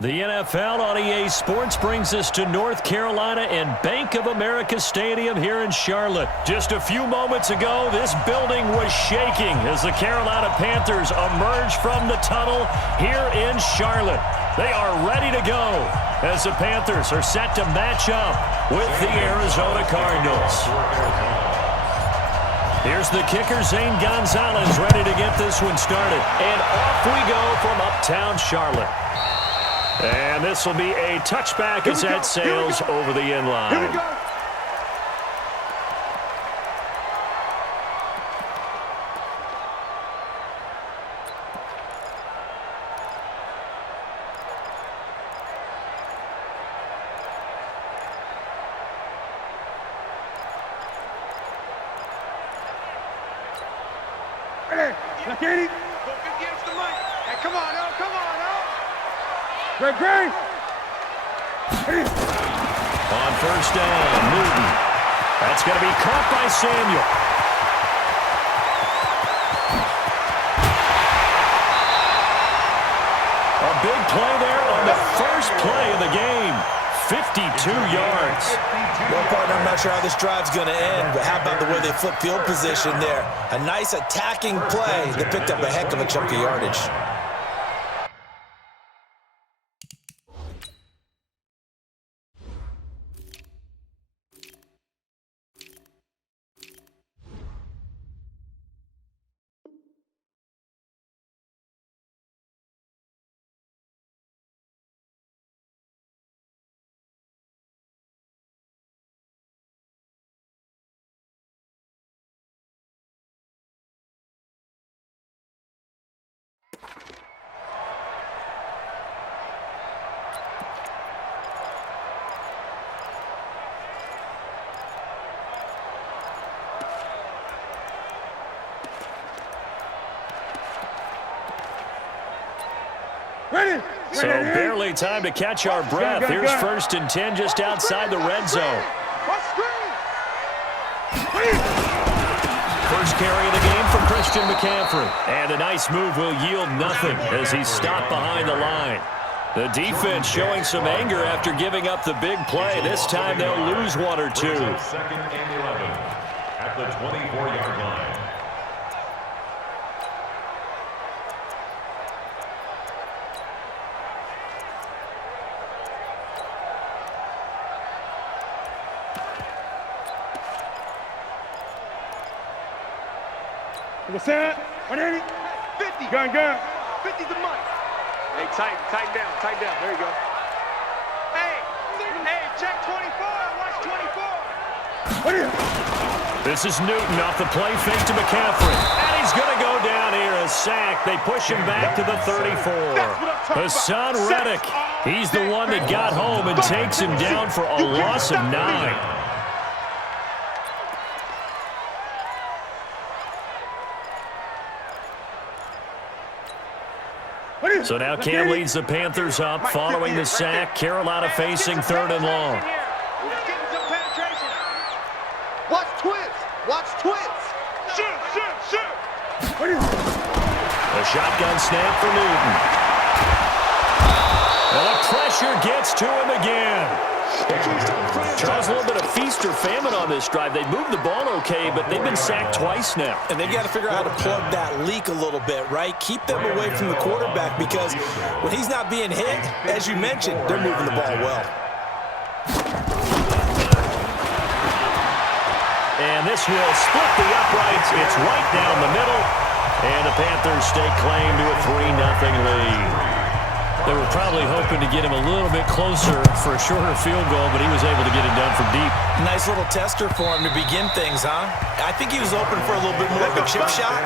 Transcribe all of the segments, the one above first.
The NFL on EA Sports brings us to North Carolina and Bank of America Stadium here in Charlotte. Just a few moments ago, this building was shaking as the Carolina Panthers emerge from the tunnel here in Charlotte. They are ready to go as the Panthers are set to match up with the Arizona Cardinals. Here's the kicker, Zane Gonzalez, ready to get this one started. And off we go from uptown Charlotte. And this will be a touchback as that sails over the end line. Here we go. Ready? Look at it. Go against the mic. Hey, come on, oh, come on, oh. Great. On first down, Newton. That's going to be caught by Samuel. A big play there on the first play of the game. 52 yards. Well, partner, I'm not sure how this drive's going to end, but how about the way they flip field position there? A nice attacking play that picked up a heck of a chunk of yardage. Ready? So barely time to catch our breath. Here's first and 10 just outside the red zone. First carry of the game for Christian McCaffrey. And a nice move will yield nothing as he's stopped behind the line. The defense showing some anger after giving up the big play. This time they'll lose one or two. Second and 11 at the 24-yard line. What's that? 180. 50. Gun. 50's the mic. Hey, tighten down. There you go. Hey, check 24. Watch 24. What is it? This is Newton off the play fake to McCaffrey. And he's going to go down here, a sack. They push him back to the 34. Hassan Reddick, he's the one that got home and takes him down for a loss of 9. So now Cam leads the Panthers up following the sack. Carolina facing third and long. Watch twist. Shoot. A shotgun snap for Newton. And the pressure gets to him again. Charles, a little bit of feast or famine on this drive. They moved the ball okay, but they've been sacked twice now. And they've got to figure out how to plug that leak a little bit, right? Keep them away from the quarterback because when he's not being hit, as you mentioned, they're moving the ball well. And this will split the uprights. It's right down the middle. And the Panthers stake claim to a 3-0 lead. They were probably hoping to get him a little bit closer for a shorter field goal, but he was able to get it done from deep. Nice little tester for him to begin things, huh? I think he was open for a little bit more of a chip shot.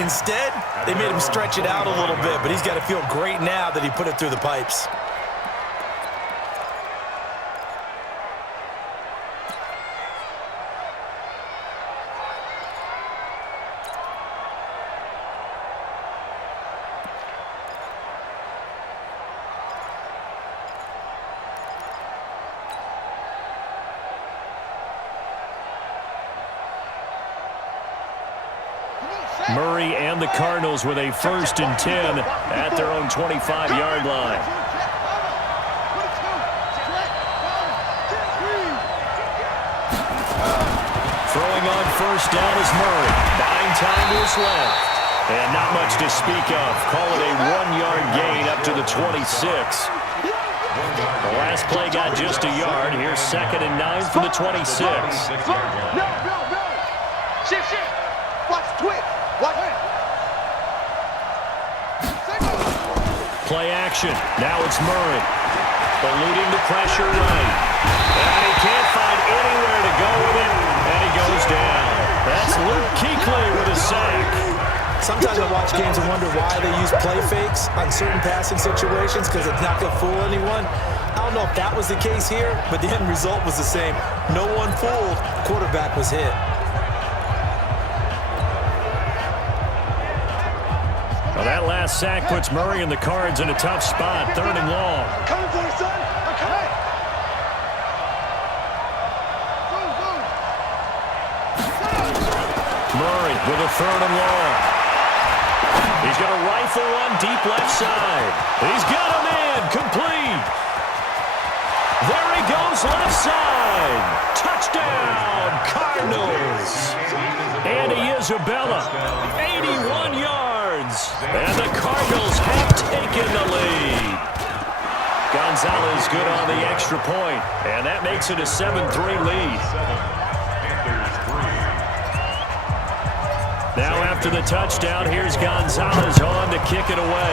Instead, they made him stretch it out a little bit, but he's got to feel great now that he put it through the pipes. Murray and the Cardinals with a 1st and 10 at their own 25-yard line. Throwing on first down is Murray. Buying time to his left. And not much to speak of. Call it a 1-yard gain up to the 26. The last play got just a yard. Here's 2nd and 9 for the 26. No. Shift. Watch, twitch. Watch. Play action. Now it's Murray. Eluding the pressure right. And he can't find anywhere to go with it. And he goes down. That's Luke Kuechly with a sack. Sometimes I watch games and wonder why they use play fakes on certain passing situations because it's not going to fool anyone. I don't know if that was the case here, but the end result was the same. No one fooled. Quarterback was hit. Well, that last sack puts Murray and the Cards in a tough spot. 3rd and long. I'm coming for you, son. I'm coming. Murray with a 3rd and long. He's going to rifle one deep left side. He's got him in. Complete. There he goes left side. Touchdown, Cardinals. Andy Isabella, 81 yards. And the Cardinals have taken the lead. Gonzalez good on the extra point. And that makes it a 7-3 lead. Now after the touchdown, here's Gonzalez on to kick it away.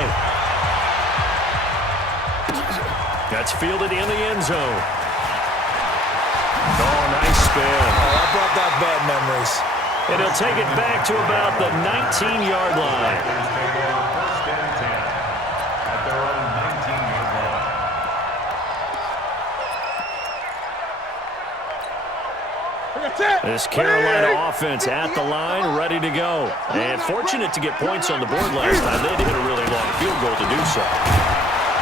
That's fielded in the end zone. Oh, nice spin. Oh, that brought back bad memories. And he'll take it back to about the 19-yard line. First and 10 at their own 19-yard line. This Carolina offense at the line, ready to go. And fortunate to get points on the board last time. They had to hit a really long field goal to do so.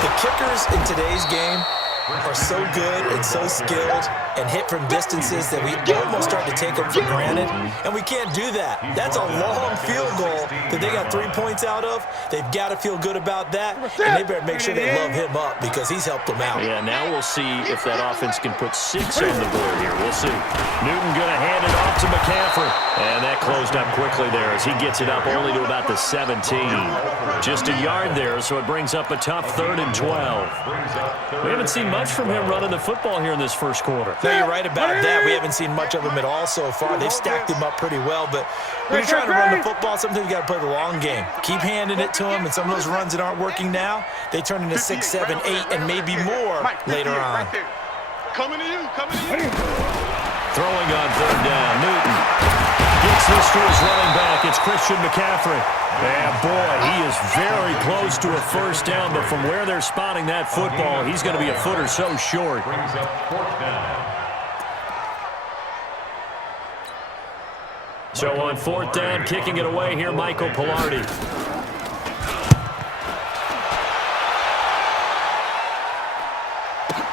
The kickers in today's game are so good and so skilled and hit from distances that we almost start to take them for granted, and we can't do that. That's a long field goal that they got 3 points out of. They've got to feel good about that, and they better make sure they love him up because he's helped them out. Yeah, now we'll see if that offense can put 6 on the board here. We'll see. Newton going to hand it off to McCaffrey, and that closed up quickly there as he gets it up only to about the 17. Just a yard there, so it brings up a tough 3rd and 12. We haven't seen much from him running the football here in this first quarter. No, you're right about that. We haven't seen much of him at all so far. They've stacked him up pretty well, but when you're trying to run the football, sometimes you got to play the long game. Keep handing it to him, and some of those runs that aren't working now, they turn into 6, 7, 8, and maybe more later on. Coming to you. Throwing on 3rd down, Newton gets this to his running back. It's Christian McCaffrey. And boy, he is very close to a first down, but from where they're spotting that football, he's going to be a foot or so short. Brings up 4th down. So on 4th down, kicking it away here, Michael Pilardi.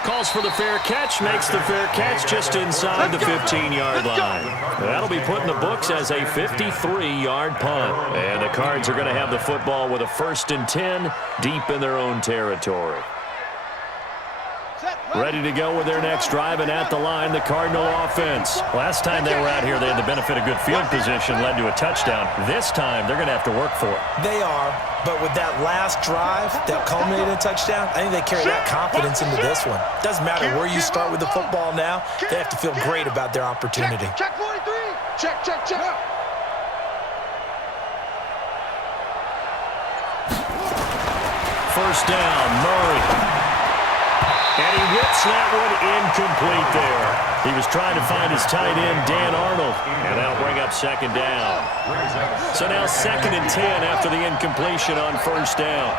Calls for the fair catch, makes the fair catch just inside the 15-yard line. That'll be put in the books as a 53-yard punt. And the Cards are going to have the football with a 1st and 10 deep in their own territory. Ready to go with their next drive, and at the line, the Cardinal offense. Last time they were out here, they had the benefit of good field position, led to a touchdown. This time, they're going to have to work for it. They are, but with that last drive that culminated in a touchdown, I think they carry that confidence into this one. Doesn't matter where you start with the football now, they have to feel great about their opportunity. Check 43. Check. First down, Murray. And he whips that one incomplete there. He was trying to find his tight end, Dan Arnold, and that'll bring up 2nd down. So now 2nd and 10 after the incompletion on 1st down.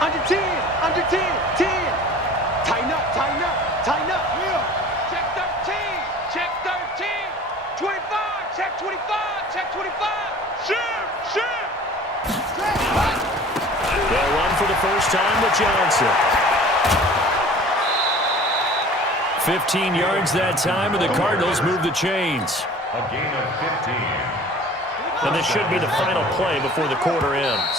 Under 10. Tighten up. Check 13. 25. Check 25. Shoot. They'll run for the first time with Johnson. 15 yards that time, and the Cardinals move the chains. A gain of 15. And this should be the final play before the quarter ends.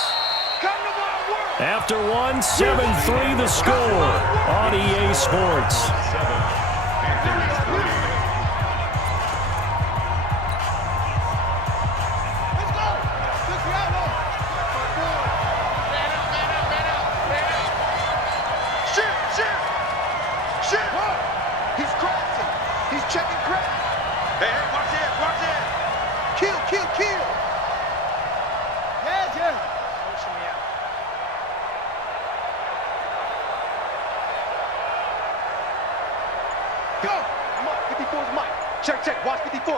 Come to my work. After one, 7-3 the score on EA Sports. Check. Watch 54.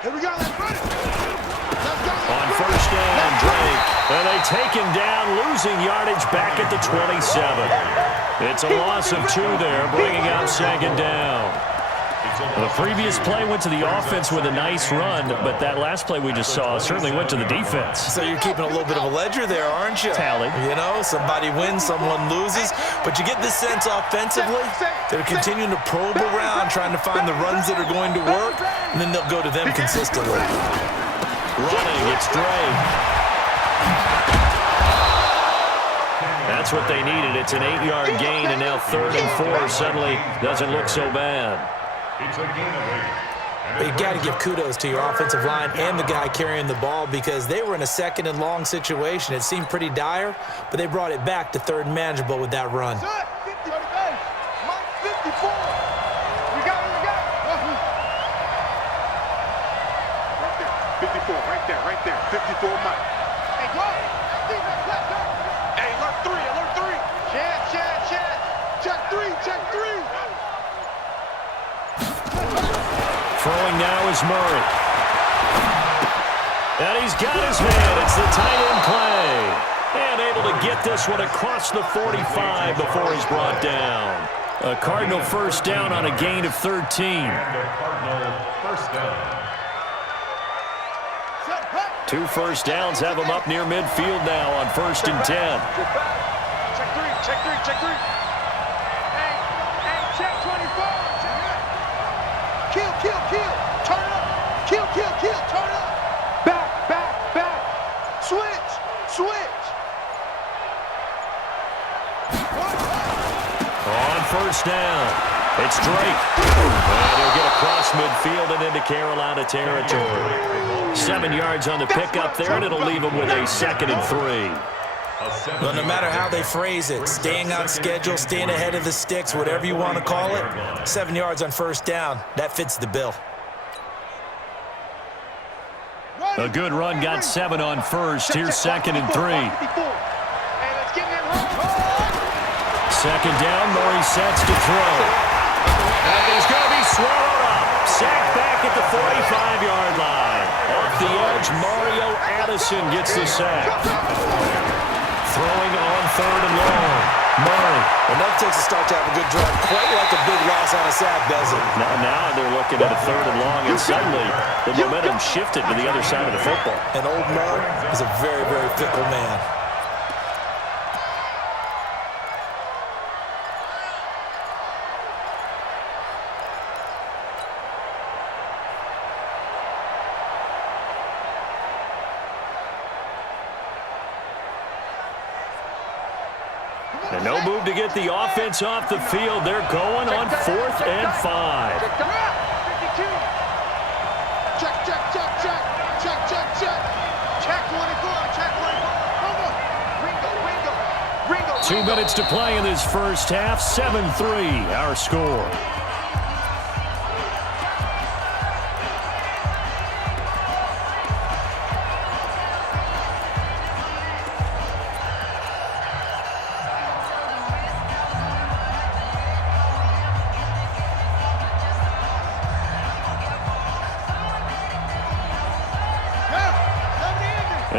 Here we go. Let's run it. Let's go. On first down, Drake. And they take him down, losing yardage back at the 27. It's a loss of 2 there, bringing up second down. The previous play went to the offense with a nice run, but that last play we just saw certainly went to the defense. So you're keeping a little bit of a ledger there, aren't you? Tally. You know, somebody wins, someone loses. But you get this sense offensively, they're continuing to probe around, trying to find the runs that are going to work, and then they'll go to them consistently. Running, it's Drake. That's what they needed. It's an 8-yard gain, and now 3rd and 4 suddenly doesn't look so bad. It's a gain of 8. But you got to give kudos to your offensive line and the guy carrying the ball because they were in a 2nd and long situation. It seemed pretty dire, but they brought it back to 3rd and manageable with that run. 54. We got it. 54, right there. 54, Mike. Hey, go. Hey, alert 3. Check 3. Throwing now is Murray. And he's got his man. It's the tight end play. And able to get this one across the 45 before he's brought down. A Cardinal first down on a gain of 13. And a Cardinal first down. 2 first downs have him up near midfield now on 1st and 10. Check 3. Hey, check 24. Kill. Turn it up. Kill. Turn it up. Back. Switch. On first down, it's Drake. And he'll get across midfield and into Carolina territory. 7 yards on the pickup there, and it'll leave him with a 2nd and 3. Well, no matter how they phrase it, staying on schedule, staying ahead of the sticks, whatever you want to call it, 7 yards on first down, that fits the bill. A good run got 7 on first. Here's 2nd and 3. Second down, Murray sets to throw. And he's going to be swallowed up. Sacked back at the 45-yard line. Off the edge, Mario Addison gets the sack. Throwing on 3rd and long. Murray. Enough takes a start to have a good drive. Quite like a big loss on a sack, does it? Now they're looking at a 3rd and long, and suddenly the momentum shifted to the other side of the football. And old Murray is a very, very fickle man. And no move to get the offense off the field. They're going on 4th and 5. Check 24. 2 minutes to play in this first half. 7-3, our score.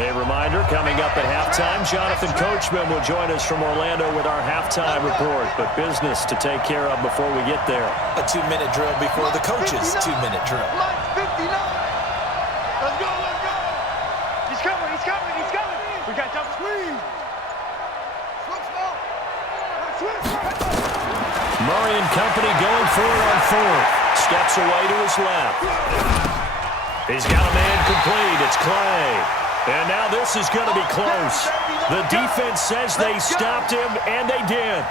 A reminder, coming up at halftime, Jonathan Coachman will join us from Orlando with our halftime report, but business to take care of before we get there. A 2-minute drill before the coach's 2-minute drill. Mike 59. Let's go. He's coming. We got double squeeze. Murray and company going for it on 4th. Steps away to his left. He's got a man complete. It's Clay. And now this is going to be close. The defense says they stopped him, and they did.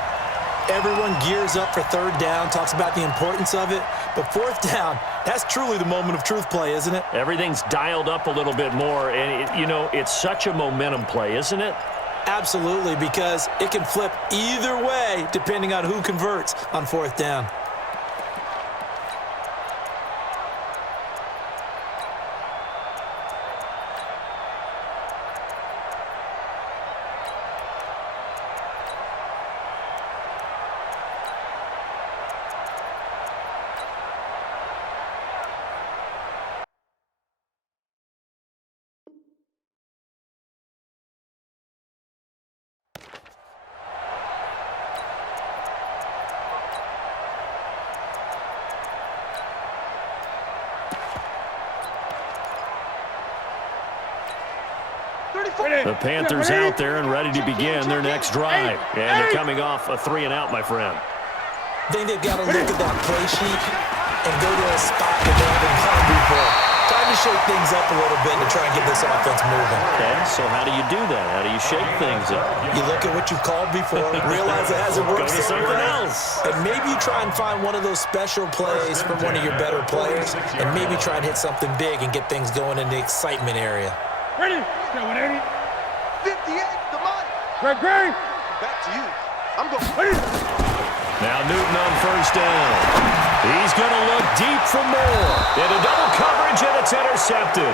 Everyone gears up for third down, talks about the importance of it. But fourth down, that's truly the moment of truth play, isn't it? Everything's dialed up a little bit more. And, it's such a momentum play, isn't it? Absolutely, because it can flip either way depending on who converts on fourth down. The Panthers out there and ready to begin their next drive. And they're coming off a 3-and-out, my friend. I think they've got to look at that play sheet and go to a spot that they haven't gone before. Time to shake things up a little bit to try and get this offense moving. Okay, so how do you do that? How do you shake things up? You look at what you've called before, realize it hasn't worked something else. And maybe you try and find one of those special plays from one of your better players, and maybe try and hit something big and get things going in the excitement area. Ready? 58, the money. Greg. Back to you. I'm going. Ready? Now Newton on first down. He's going to look deep for more. Into double coverage, and it's intercepted.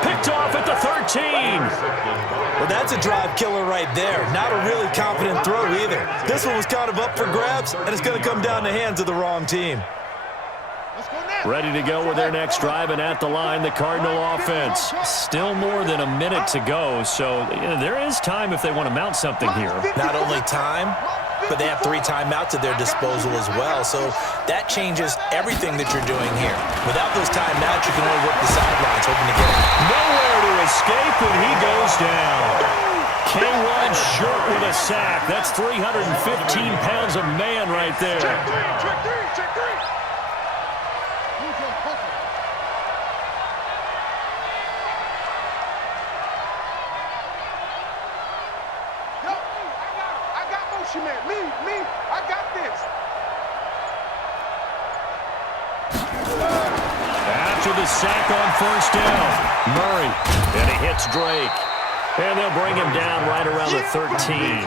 Picked off at the 13. Well, that's a drive killer right there. Not a really confident throw either. This one was kind of up for grabs, and it's going to come down the hands of the wrong team. Ready to go with their next drive, and at the line, the Cardinal offense. Still more than a minute to go, so there is time if they want to mount something here. Not only time, but they have 3 timeouts at their disposal as well, so that changes everything that you're doing here. Without those timeouts, you can only work the sidelines, hoping to get out. Nowhere to escape, and he goes down. K1 short with a sack. That's 315 pounds of man right there. Check three. Me, I got this. After the sack on first down, Murray, and he hits Drake. And they'll bring him down right around the 13.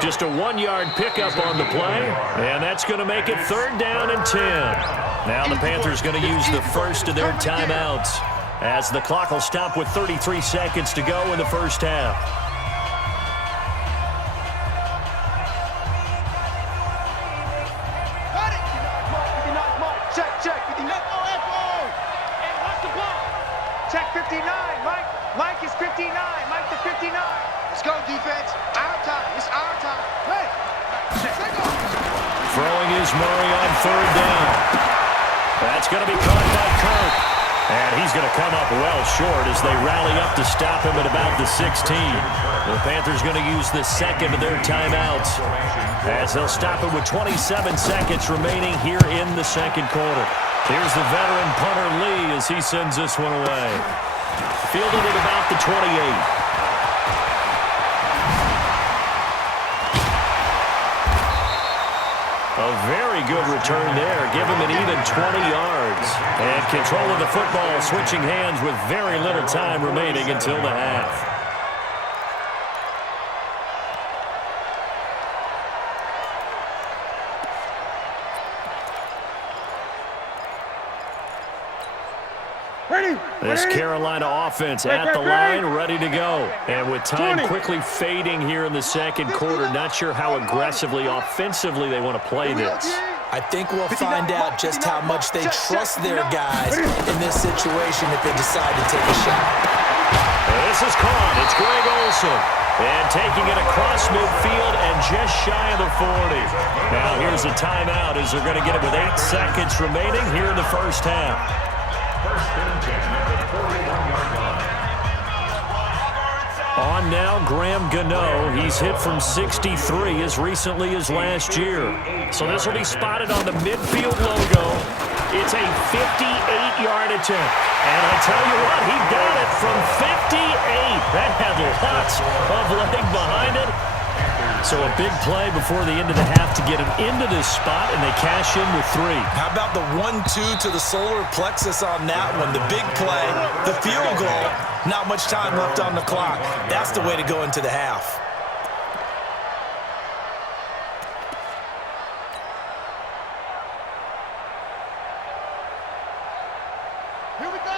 Just a 1-yard pickup on the play, and that's going to make it 3rd down and 10. Now the Panthers going to use the first of their timeouts as the clock will stop with 33 seconds to go in the first half. Check 59, Mike. Mike is 59. Mike the 59. Let's go, defense. Our time. It's our time. Hey. Throwing is Murray on 3rd down. That's going to be caught by Kirk. And he's going to come up well short as they rally up to stop him at about the 16. The Panthers going to use the second of their timeouts as they'll stop it with 27 seconds remaining here in the second quarter. Here's the veteran punter Lee as he sends this one away. Fielded at about the 28. A very good return there. Give him an even 20 yards. And control of the football switching hands with very little time remaining until the half. This Carolina offense at the line, ready to go. And with time quickly fading here in the second quarter, not sure how aggressively, offensively they want to play this. I think we'll find out just how much they trust their guys in this situation if they decide to take a shot. This is caught. It's Greg Olsen. And taking it across midfield and just shy of the 40. Now here's a timeout as they're going to get it with 8 seconds remaining here in the first half. On now, Graham Gano. He's hit from 63 as recently as last year. So this will be spotted on the midfield logo. It's a 58-yard attempt. And I tell you what, he got it from 58. That had lots of leg behind it. So a big play before the end of the half to get him into this spot, and they cash in with 3. How about the 1-2 to the solar plexus on that one? The big play, the field goal, not much time left on the clock. That's the way to go into the half.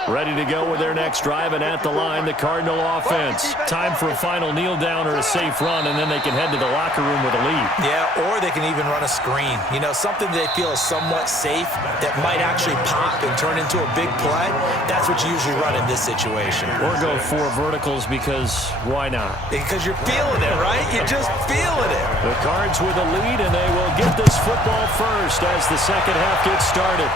Ready to go with their next drive, and at the line, the Cardinal offense. Time for a final kneel down or a safe run, and then they can head to the locker room with a lead. Yeah, or they can even run a screen. You know, something they feel is somewhat safe that might actually pop and turn into a big play. That's what you usually run in this situation. Or go 4 verticals because why not? Because you're feeling it, right? You're just feeling it. The Cards with a lead, and they will get this football first as the second half gets started.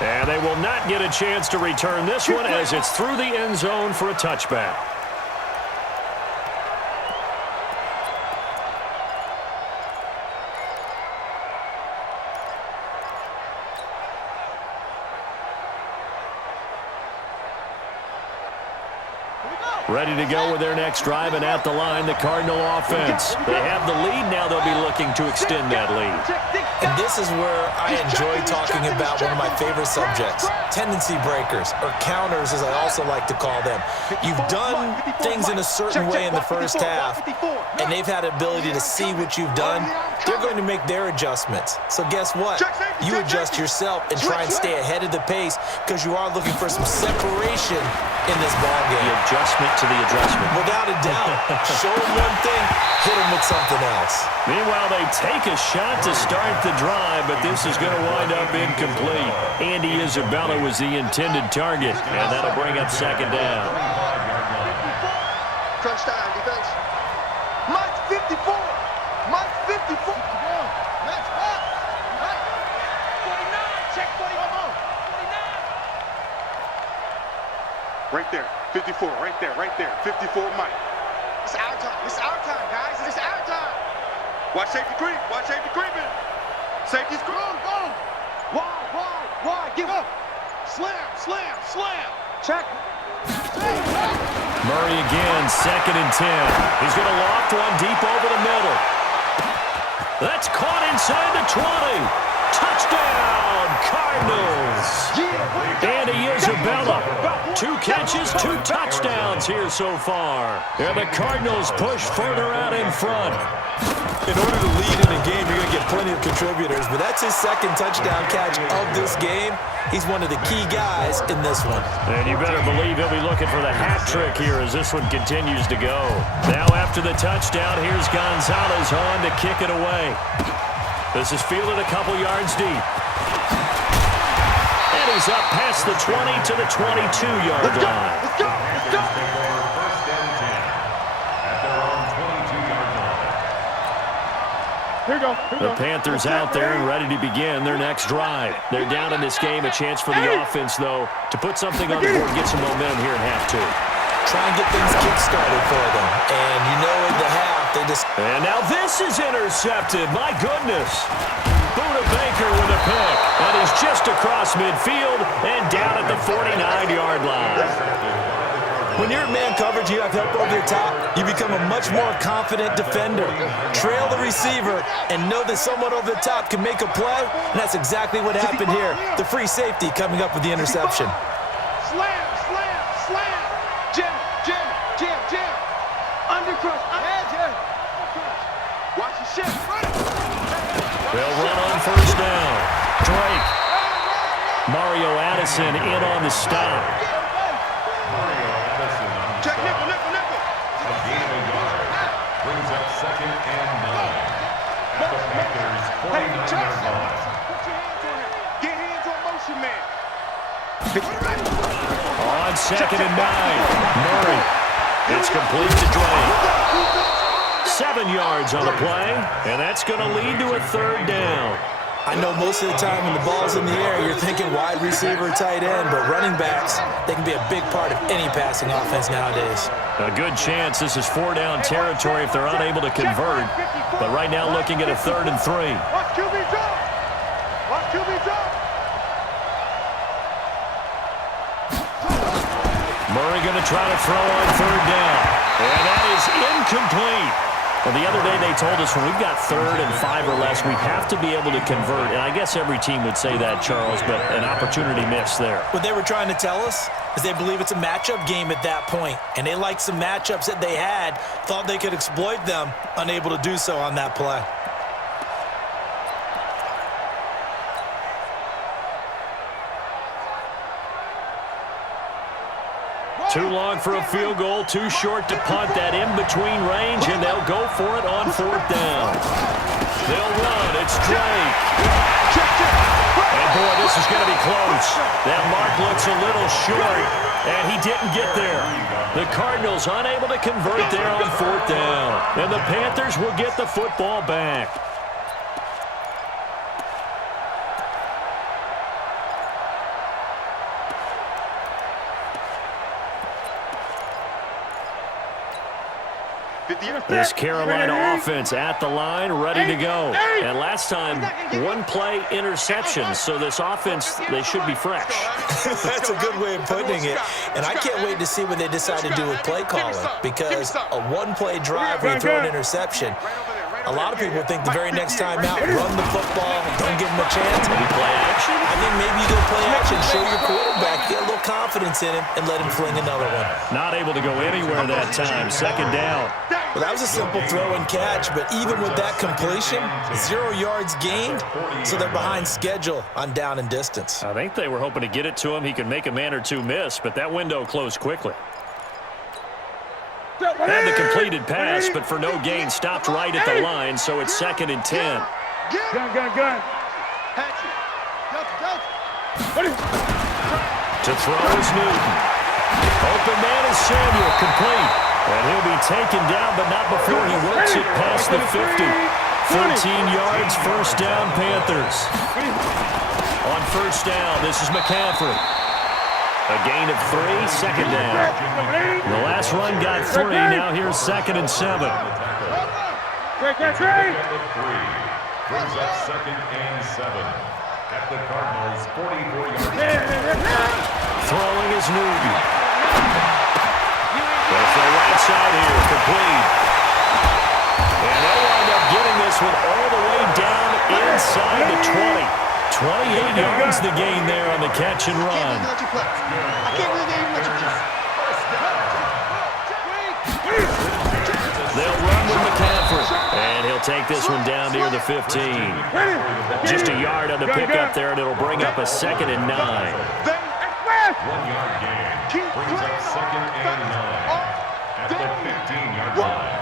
And they will not get a chance to return this one as it's through the end zone for a touchback. Ready to go with their next drive, and at the line, the Cardinal offense. They have the lead. Now they'll be looking to extend that lead. And this is where I enjoy talking about one of my favorite subjects, tendency breakers, or counters as I also like to call them. You've done things in a certain way in the first half, and they've had the ability to see what you've done. They're going to make their adjustments. So guess what? You adjust yourself and try and stay ahead of the pace because you are looking for some separation in this ballgame. The adjustment to the adjustment. Without a doubt. Show them one thing, hit them with something else. Meanwhile, they take a shot to start the drive, but this is going to wind up incomplete. Andy Isabella was the intended target, and that'll bring up second down. Crunch time, defense. Mike 54. Mike 54. Let's go. 49. Check 49. 49. Right there. 54, right there, right there. 54, Mike. It's our time. It's our time, guys. It's our time. Watch safety creep. Watch safety creeping. Safety's creep. Go. Wide. Give up. Slam. Check. Murray again, 2nd and 10. He's going to loft one deep over the middle. That's caught inside the 20. Touchdown, Cardinals. Andy Isabella. 2 catches, 2 touchdowns here so far. And the Cardinals push further out in front. In order to lead in a game, you're going to get plenty of contributors, but that's his 2nd touchdown catch of this game. He's one of the key guys in this one. And you better believe he'll be looking for the hat trick here as this one continues to go. Now after the touchdown, here's Gonzalez on to kick it away. This is fielded a couple yards deep. And he's up past the 20 to the 22-yard line. Let's go. First and 10 at their own 22-yard line. Here we go. The Panthers out there and ready to begin their next drive. They're down in this game. A chance for the offense, though, to put something on the board and get some momentum here in half 2. Try and get things kick-started for them. And you know in the half, they just... And now this is intercepted. My goodness. Buda Baker with a pick. And he's just across midfield and down at the 49-yard line. When you're in man coverage, you have help over your top, you become a much more confident defender. Trail the receiver and know that someone over the top can make a play, and that's exactly what happened here. The free safety coming up with the interception. Slam. Jim. Undercrush. Watch the shit. They'll run on first down. Drake. Mario Addison in on the stop. Check nickel. A gain of a yard. Brings up 2nd and 9. At the Panthers' 49-yard line. Put your hands on him. Get hands on motion, man. On 2nd and 9. Murray. It's complete to Drake. 7 yards on the play, and that's going to lead to a 3rd down. I know most of the time when the ball's in the air, you're thinking wide receiver, tight end, but running backs, they can be a big part of any passing offense nowadays. A good chance this is 4-down territory if they're unable to convert, but right now looking at a 3rd and 3. Watch QB draw. Watch QB's up. Murray going to try to throw on third down. And that is incomplete. Well, the other day they told us when we've got 3rd and 5 or less, we have to be able to convert. And I guess every team would say that, Charles, but an opportunity missed there. What they were trying to tell us is they believe it's a matchup game at that point. And they liked some matchups that they had, thought they could exploit them, unable to do so on that play. Too long for a field goal, too short to punt that in-between range, and they'll go for it on 4th down. They'll run. It's Drake. And, boy, this is going to be close. That mark looks a little short, and he didn't get there. The Cardinals unable to convert there on 4th down, and the Panthers will get the football back. This Carolina offense at the line, ready to go. And last time, 1-play interception. So this offense, they should be fresh. That's a good way of putting it. And I can't wait to see what they decide to do with play calling. Because a 1-play drive where you throw an interception, a lot of people think the very next time out, run the football, don't give him a chance. Maybe play action? I think maybe you go play action, show your quarterback, get a little confidence in him, and let him fling another one. Not able to go anywhere that time. 2nd down. Well, that was a simple throw and catch, but even with that completion, 0 yards gained, so they're behind schedule on down and distance. I think they were hoping to get it to him. He could make a man or two miss, but that window closed quickly. Had the completed pass, but for no gain, stopped right at the line, so it's 2nd and 10. Gun. To throw is Newton. Open man is Samuel, complete. And he'll be taken down, but not before he works it past the 50. 13 yards, 1st down, Panthers. On 1st down, this is McCaffrey. A gain of 3, 2nd down. The last run got 3, now here's 2nd and 7. Brings up 2nd and 7 at the Cardinals' 44-yard line. Throwing is Newton. There's the right side here, complete. And they'll wind up getting this one all the way down inside the 20. 28 yards the gain there on the catch and run. I can't believe they even let you play. They'll run with McCaffrey. And he'll take this one down near the 15. Just a yard on the pickup there, and it'll bring up a 2nd and 9. 1-yard gain. Brings up 2nd and 9 at the 15-yard line.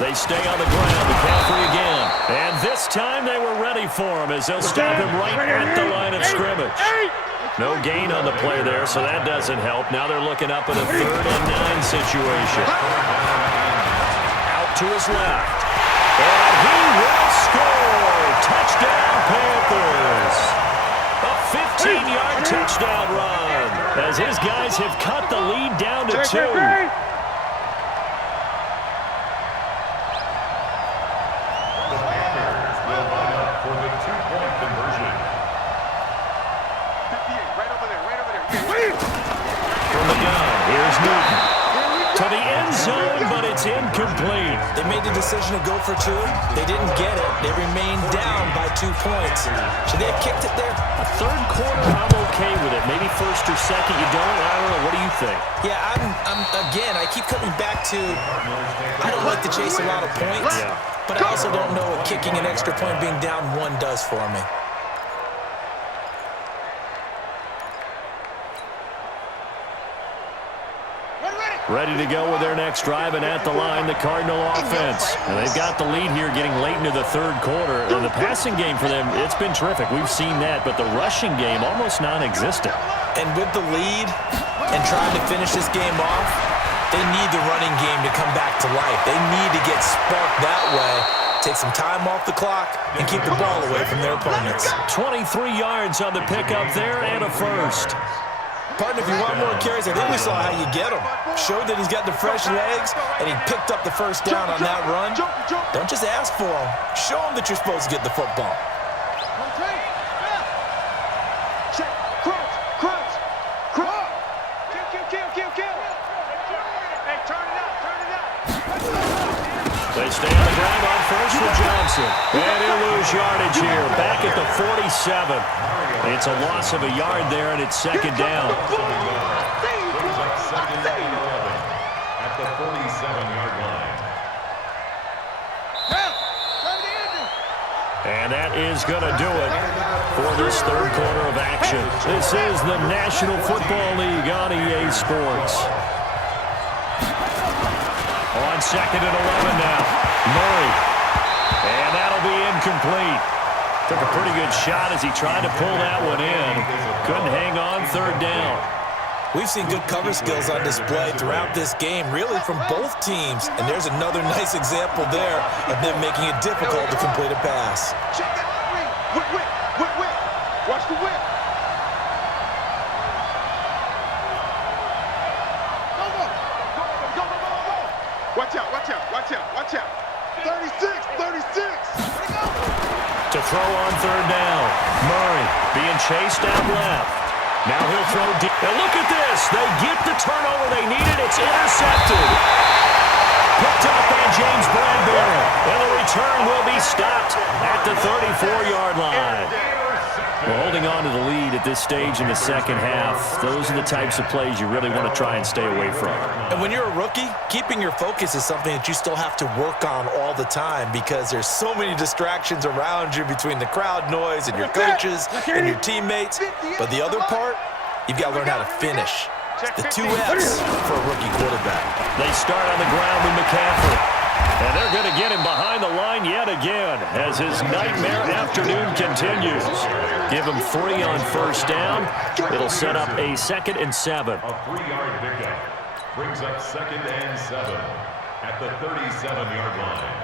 They stay on the ground. McCaffrey again. And this time they were ready for him as they'll stop him right at the line of scrimmage. No gain on the play there, so that doesn't help. Now they're looking up at a 3rd and 9 situation. Out to his left. And he will score. Touchdown, Panthers. A 15-yard touchdown run as his guys have cut the lead down to 2. Incomplete. They made the decision to go for 2. They didn't get it. They remained down by 2 points. Should they have kicked it there? A 3rd quarter, I'm okay with it. Maybe 1st or 2nd, you don't. I don't know. What do you think? Yeah, again, I keep coming back to I don't like to chase a lot of points, but I also don't know what kicking an extra point being down 1 does for me. Ready to go with their next drive, and at the line, the Cardinal offense. And they've got the lead here getting late into the 3rd quarter. And the passing game for them, it's been terrific. We've seen that, but the rushing game almost non-existent. And with the lead and trying to finish this game off, they need the running game to come back to life. They need to get sparked that way, take some time off the clock, and keep the ball away from their opponents. 23 yards on the pickup there and a 1st. Partner, if you want more carries, I think we saw how you get him. Showed that he's got the fresh legs, and he picked up the 1st down on that run. Don't just ask for him. Show him that you're supposed to get the football. They stay on the ground on first for Johnson. And he'll lose yardage here. Back at the 47. It's a loss of a yard there, and it's second down. Brings up second and 11 at the 47-yard line. And that is going to do it for this third quarter of action. This is the National Football League on EA Sports. On second and 11 now. Murray. And that'll be incomplete. Took a pretty good shot as he tried to pull that one in. Couldn't hang on third down. We've seen good cover skills on display throughout this game, really from both teams. And there's another nice example there of them making it difficult to complete a pass. Check that out. Whip. Watch the whip. Go. Watch out. 36. To throw on third down. Murray being chased out left. Now he'll throw deep. And look at this. They get the turnover they needed. It's intercepted. Picked up by James Bradbury. And the return will be stopped at the 34-yard line. Well, holding on to the lead at this stage in the second half, those are the types of plays you really want to try and stay away from. And when you're a rookie, keeping your focus is something that you still have to work on all the time because there's so many distractions around you between the crowd noise and your coaches and your teammates. But the other part, you've got to learn how to finish. The 2 F's for a rookie quarterback. They start on the ground with McCaffrey. And they're going to get him behind the line yet again as his nightmare afternoon continues. Give him 3 on first down. It'll set up a 2nd and 7. A 3-yard pickup brings up 2nd and 7 at the 37-yard line.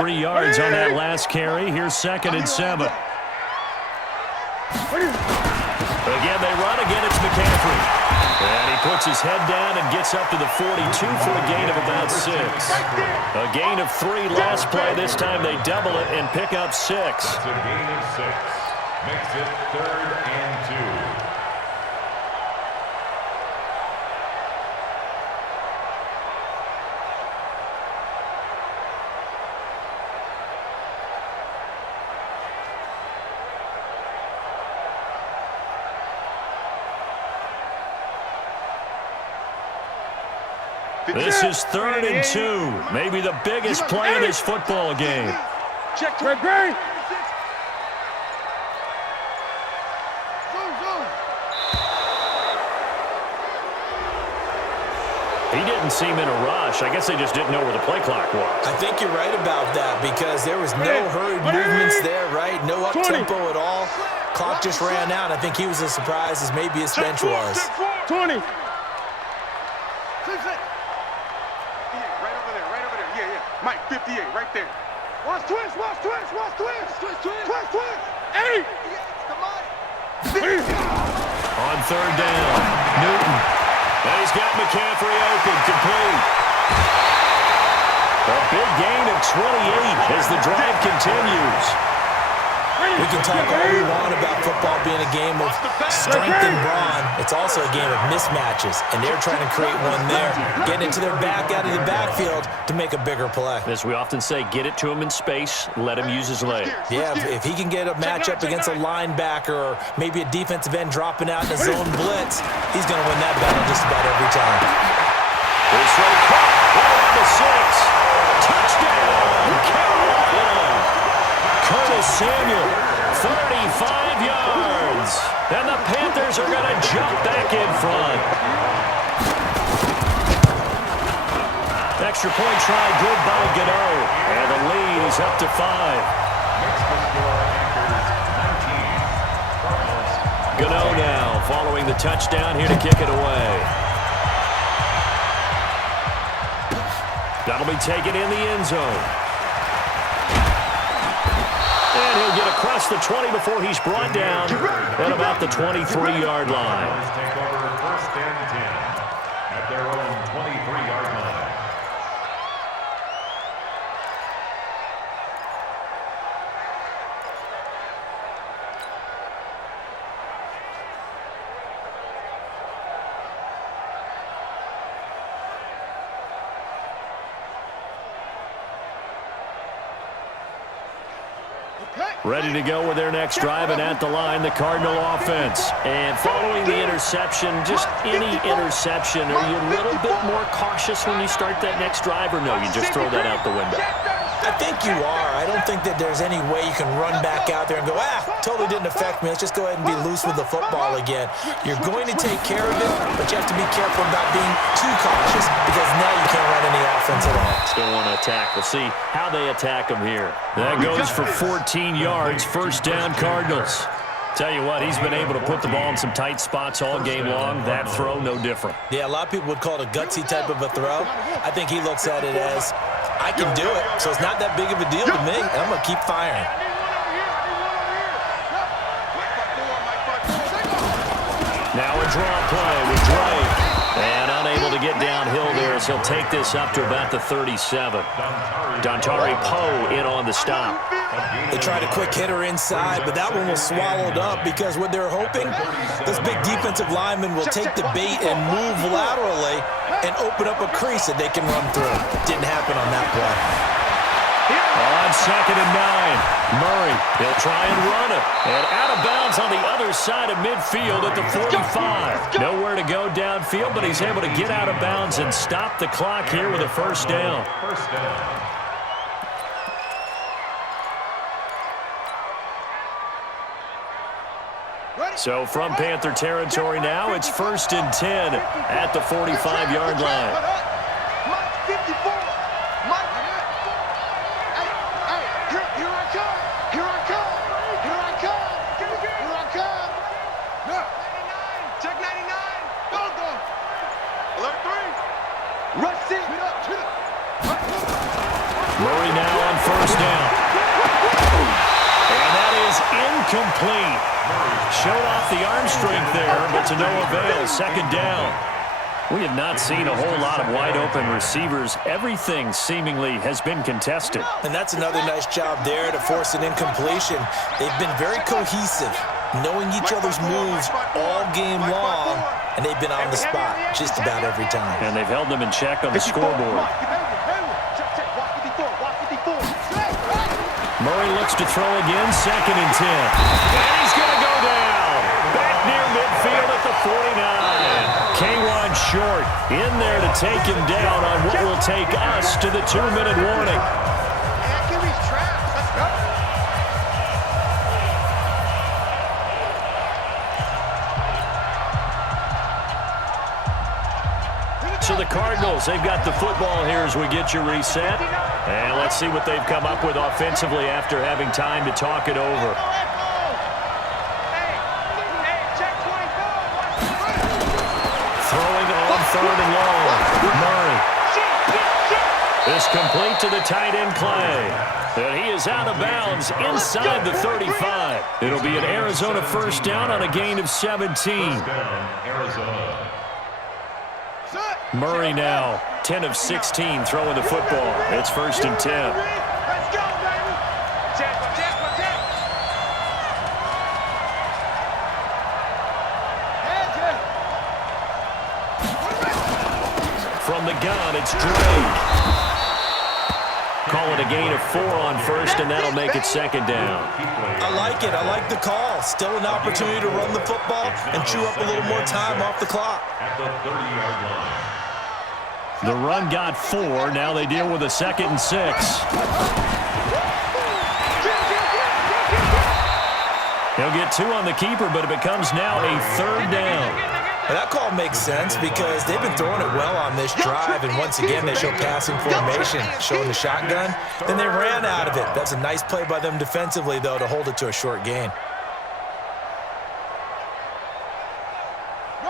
3 yards on that last carry. Here's 2nd and 7. Again, they run. Again, it's McCaffrey. And he puts his head down and gets up to the 42 for a gain of about 6. A gain of 3 last play. This time they double it and pick up 6. That's a gain of 6. Makes it 3rd and 2. This is 3rd and 2. Maybe the biggest play in this football game. Check to Gray. He didn't seem in a rush. I guess they just didn't know where the play clock was. I think you're right about that because there was no hurried movements there, right? No up-tempo at all. Clock just ran out. I think he was as surprised as maybe his bench was. 20. Mike, 58, right there. Watch twist. 8. On third down, Newton. And he's got McCaffrey open, complete. A big gain of 28 as the drive continues. We can talk all we want about football being a game of strength and brawn. It's also a game of mismatches, and they're trying to create one there. Getting it to their back out of the backfield to make a bigger play. As we often say, get it to him in space, let him use his legs. Yeah, if he can get a matchup against a linebacker or maybe a defensive end dropping out in a zone blitz, he's going to win that battle just about every time. This way, caught the 6. Touchdown, Carolina. Curtis Samuel, 35 yards. And the Panthers are going to jump back in front. Extra point try, good by Gano. And the lead is up to 5. Gano now following the touchdown here to kick it away. That'll be taken in the end zone. And he'll get across the 20 before he's brought down at about the 23-yard line. Take over 1st and 10 at their own 23-yard line. Ready to go with their next drive, and at the line, the Cardinal offense. And following the interception, just any interception, are you a little bit more cautious when you start that next drive, or no, you just throw that out the window? I think you are. I don't think that there's any way you can run back out there and go, totally didn't affect me. Let's just go ahead and be loose with the football again. You're going to take care of it, but you have to be careful about being too cautious because now you can't run any offense at all. Still want to attack. We'll see how they attack them here. That goes for 14 yards, first down Cardinals. Tell you what, he's been able to put the ball in some tight spots all game long. That throw, no different. Yeah, a lot of people would call it a gutsy type of a throw. I think he looks at it as, I can do it, so it's not that big of a deal to me. I'm going to keep firing. Now a draw play with Drake. And unable to get downhill there as he'll take this up to about the 37. Dontari Poe in on the stop. They tried a quick hitter inside, but that one was swallowed up because what they're hoping, this big defensive lineman will take the bait and move laterally and open up a crease that they can run through. Didn't happen on that play. On 2nd and 9, Murray, he'll try and run it. And out of bounds on the other side of midfield at the 45. Nowhere to go downfield, but he's able to get out of bounds and stop the clock here with a first down. So from Panther territory now, it's 1st and 10 at the 45-yard line. Mike 54. Mike. Hey, here I come. Here I come. Here I come. Here I come. Look. Check 99. Go. Alert 3. Rush 6. Murray now on first down. And that is incomplete. Showed off the arm strength there, but to no avail. 2nd down. We have not seen a whole lot of wide-open receivers. Everything seemingly has been contested. And that's another nice job there to force an incompletion. They've been very cohesive, knowing each other's moves all game long, and they've been on the spot just about every time. And they've held them in check on the scoreboard. Murray looks to throw again, 2nd and 10. And he's going to go down. Back near midfield at the 49. K-Wan short in there to take him down on what will take us to the 2-minute warning. So the Cardinals, they've got the football here as we get you reset. And let's see what they've come up with offensively after having time to talk it over. Throwing on 3rd and long. Murray. Is complete to the tight end Clay. And he is out of bounds inside the 35. It'll be an Arizona first down on a gain of 17. Arizona. Murray now, 10 of 16 throwing the football. It's 1st and 10. Let's go, baby. From the gun, it's Drake. Call it a gain of 4 on first, and that'll make it 2nd down. I like it. I like the call. Still an opportunity to run the football and chew up a little more time off the clock. At the 30-yard line. The run got 4. Now they deal with a 2nd and 6. He'll get 2 on the keeper, but it becomes now a 3rd down. Well, that call makes sense because they've been throwing it well on this drive, and once again they show passing formation, showing the shotgun. Then they ran out of it. That's a nice play by them defensively, though, to hold it to a short gain.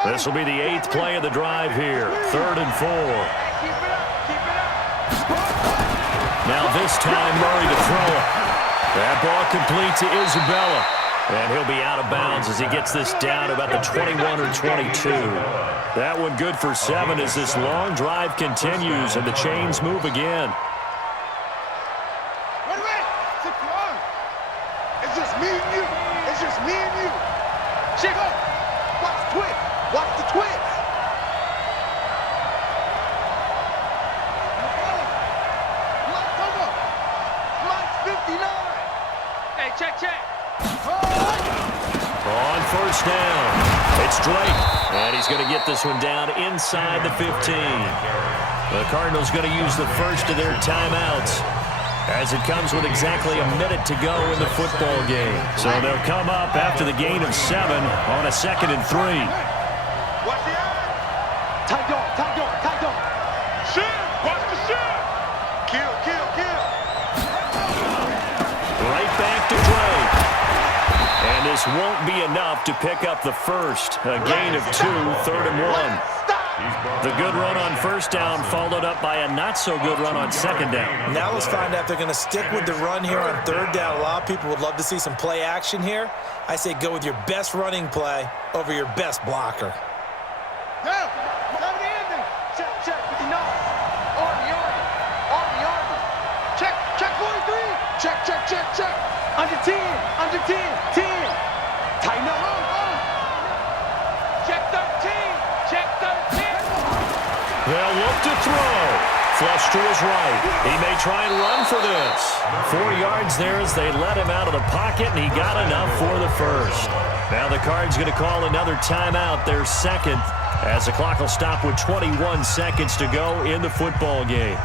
This will be the 8th play of the drive here. 3rd and 4. Now this time Murray to throw it. That ball complete to Isabella. And he'll be out of bounds as he gets this down to about the 21 or 22. That one good for 7 as this long drive continues and the chains move again. Wait. It's just me and you. It's just me and you. Check out. Watch the twist. Watch the twist. Come on. Mike's 59. Hey, check. Drake. And he's going to get this one down inside the 15. The Cardinals going to use the first of their timeouts, as it comes with exactly a minute to go in the football game. So they'll come up after the gain of 7 on a 2nd and 3. Watch the eye. Tight dog, tight dog, tight dog. Shoot! Watch the shoot! Kill, kill, kill. Right back to Drake. And this won't be enough to pick up the first. A gain of 2, 3rd and 1. The good run on first down followed up by a not-so-good run on second down. Now let's find out if they're going to stick with the run here on 3rd down. A lot of people would love to see some play action here. I say go with your best running play over your best blocker. Yeah, check, check, 59. Army. Check 43. Check. Under 10, 10. Tighten up. Check 13. They'll look to throw. Flush to his right. He may try and run for this. 4 yards there as they let him out of the pocket, and he got enough for the first. Now the Cards going to call another timeout, their second, as the clock will stop with 21 seconds to go in the football game.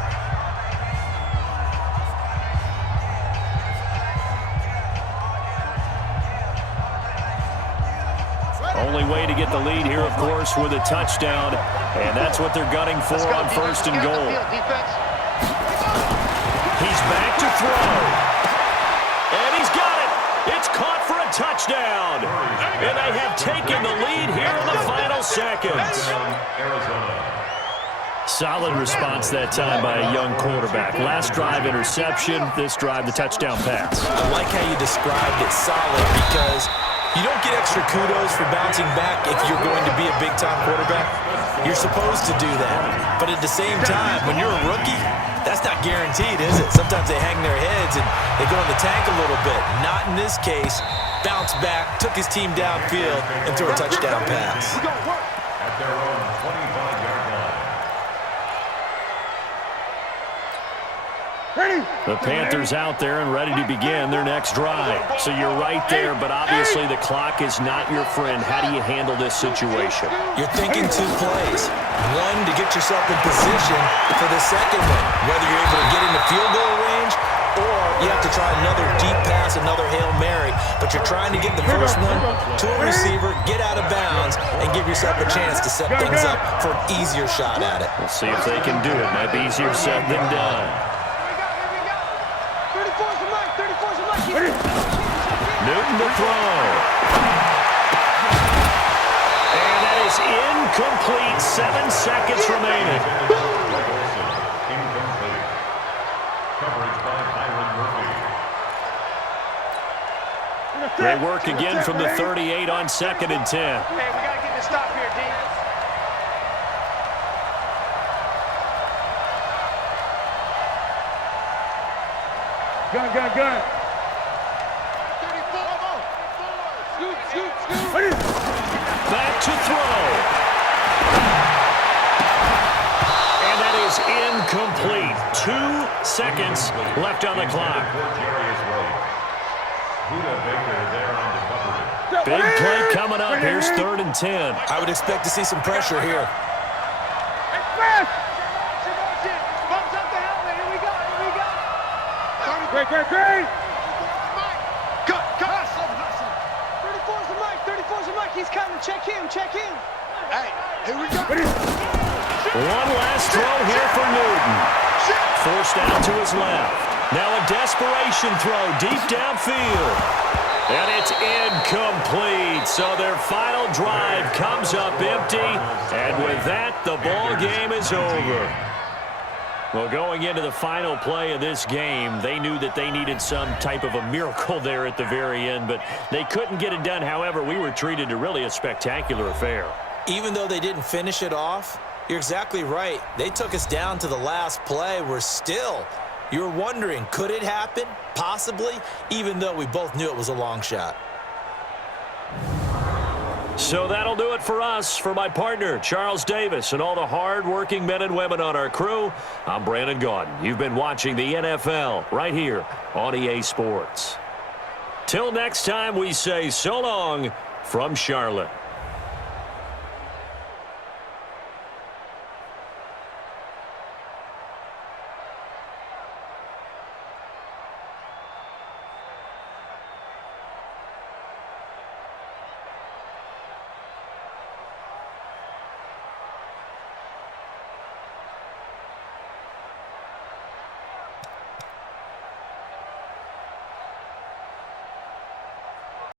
Only way to get the lead here, of course, with a touchdown, and that's what they're gunning for on 1st and goal. He's back to throw, and he's got it. It's caught for a touchdown, and they have taken the lead here in the final seconds. Solid response that time by a young quarterback. Last drive, interception. This drive, the touchdown pass. I like how you described it, solid, because you don't get extra kudos for bouncing back if you're going to be a big-time quarterback. You're supposed to do that. But at the same time, when you're a rookie, that's not guaranteed, is it? Sometimes they hang their heads and they go in the tank a little bit. Not in this case. Bounced back, took his team downfield, and threw a touchdown pass. At their own 25-yard line. The Panthers out there and ready to begin their next drive. So you're right there, but obviously the clock is not your friend. How do you handle this situation? You're thinking 2 plays. One, to get yourself in position for the second one, whether you're able to get into field goal range or you have to try another deep pass, another Hail Mary. But you're trying to get the first one to a receiver, get out of bounds, and give yourself a chance to set things up for an easier shot at it. We'll see if they can do it. Might be easier said than done. Newton to throw. And that is incomplete. 7 seconds remaining. Incomplete. Coverage by Byron Murphy. They work again from the 38 on 2nd and 10. Hey, we got to get this stop here, D. Gun. Back to throw. And that is incomplete. 2 seconds left on the clock. Big play coming up. Here's 3rd and 10. I would expect to see some pressure here. Great. Cut. 34's the mic. He's coming. Check him. Hey, here we go. One last throw here for Newton. Forced out to his left. Now a desperation throw deep downfield. And it's incomplete. So their final drive comes up empty. And with that, the ball game is over. Well, going into the final play of this game, they knew that they needed some type of a miracle there at the very end, but they couldn't get it done. However, we were treated to really a spectacular affair. Even though they didn't finish it off, you're exactly right. They took us down to the last play. We're still, you're wondering, could it happen? Possibly, even though we both knew it was a long shot. So that'll do it for us. For my partner, Charles Davis, and all the hard-working men and women on our crew, I'm Brandon Gaudin. You've been watching the NFL right here on EA Sports. Till next time, we say so long from Charlotte.